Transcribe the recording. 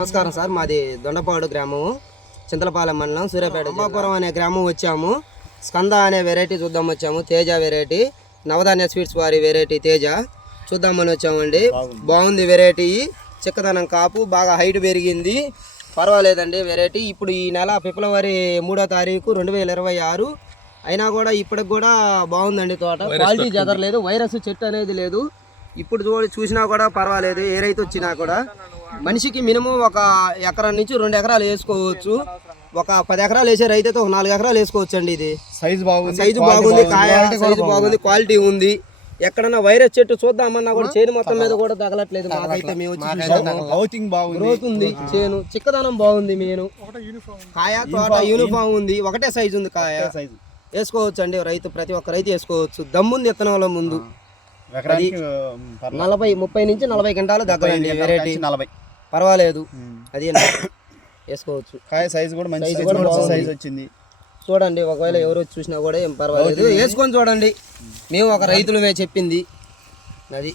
నమస్కారం సార్, మాది దొండపాడు గ్రామము, చింతలపాలెం మండలం, సూర్యాపేట, అమ్మాపురం అనే గ్రామం వచ్చాము. స్కంద అనే వెరైటీ చూద్దాం వచ్చాము. తేజ వెరైటీ, నవధాన్య స్వీట్స్ వారి వెరైటీ తేజ చూద్దామని వచ్చామండి. బాగుంది వెరైటీ, చిక్కదనం కాపు, బాగా హైట్ పెరిగింది, పర్వాలేదండి వెరైటీ. ఇప్పుడు ఈ నెల ఫిబ్రవరి 3వ తారీఖు 2026 అయినా కూడా ఇప్పటికి కూడా బాగుందండి. తోట క్వాలిటీ జదరలేదు, వైరస్ చెట్టు అనేది లేదు. ఇప్పుడు చూసినా కూడా పర్వాలేదు. ఏ రైతు వచ్చినా కూడా మనిషికి మినిమం 1 ఎకరం నుంచి 2 ఎకరాలు వేసుకోవచ్చు. ఒక 10 ఎకరాలు వేసే రైతు అయితే 4 ఎకరాలు వేసుకోవచ్చు అండి. ఇది సైజు బాగుంది, కాయ సైజు బాగుంది, క్వాలిటీ ఉంది. ఎక్కడన్నా వైరస్ చెట్టు చూద్దామన్నా కూడా చేను మొత్తం మీద కూడా తగలట్లేదు. మాకైతే మేము గ్రోత్ ఉంది, చేను చిక్కదనం బాగుంది, మేను కాయ తోట యూనిఫామ్ ఉంది, ఒకటే సైజు ఉంది కాయ. వేసుకోవచ్చు అండి రైతు, ప్రతి ఒక్క రైతు వేసుకోవచ్చు. దమ్ముంది విత్తనాల ముందు 30 నుంచి 40 గంటలు దగ్గరండి వెరైటీ, పర్వాలేదు. అది వేసుకోవచ్చు. కాయ సైజు కూడా మంచి సైజు వచ్చింది. చూడండి, ఒకవేళ ఎవరు చూసినా కూడా ఏం పర్వాలేదు, వేసుకొని చూడండి. మేము ఒక రైతులమే చెప్పింది అది.